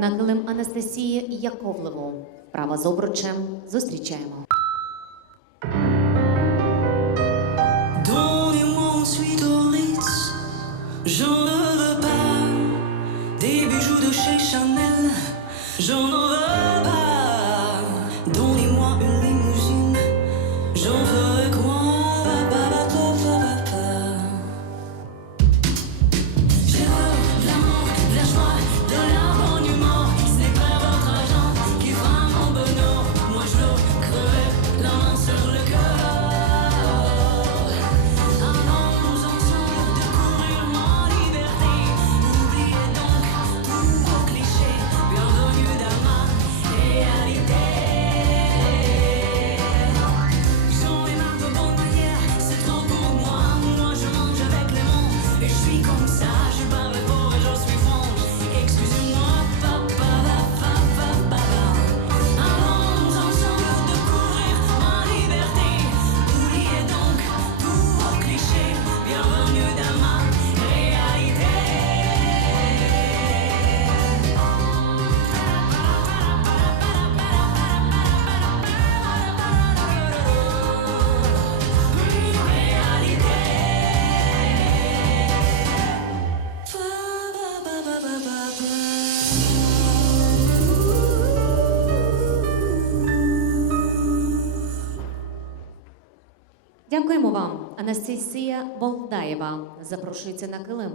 на килим Анастасії Яковлеву. Вправа з обручем. Зустрічаємо. Donnez-moi ensuite au Ritz, j'en ne veux pas. Des bijoux de chez Chanel, j'en veux pas. Donnez-moi une limousine, j'en ferai quoi? Je veux de l'amour, de la joie, de la bonne humeur. Ce n'est pas votre argent qui fera mon bonheur. Moi je veux crever la main sur le cœur. Allons ensemble découvrir ma liberté. Oubliez donc tous vos clichés. Bienvenue dans ma réalité. J'en ai marre de bonne manière, c'est trop pour moi. Moi je mange avec les mots et je suis comme ça. Je parle fort et je suis franche. Excusez-moi, papa, papa. Allons ensemble découvrir ma liberté. Oubliez donc tous vos clichés. Bienvenue dans ma réalité. Дякуємо вам. Анастасія Болдаєва запрошується на килим.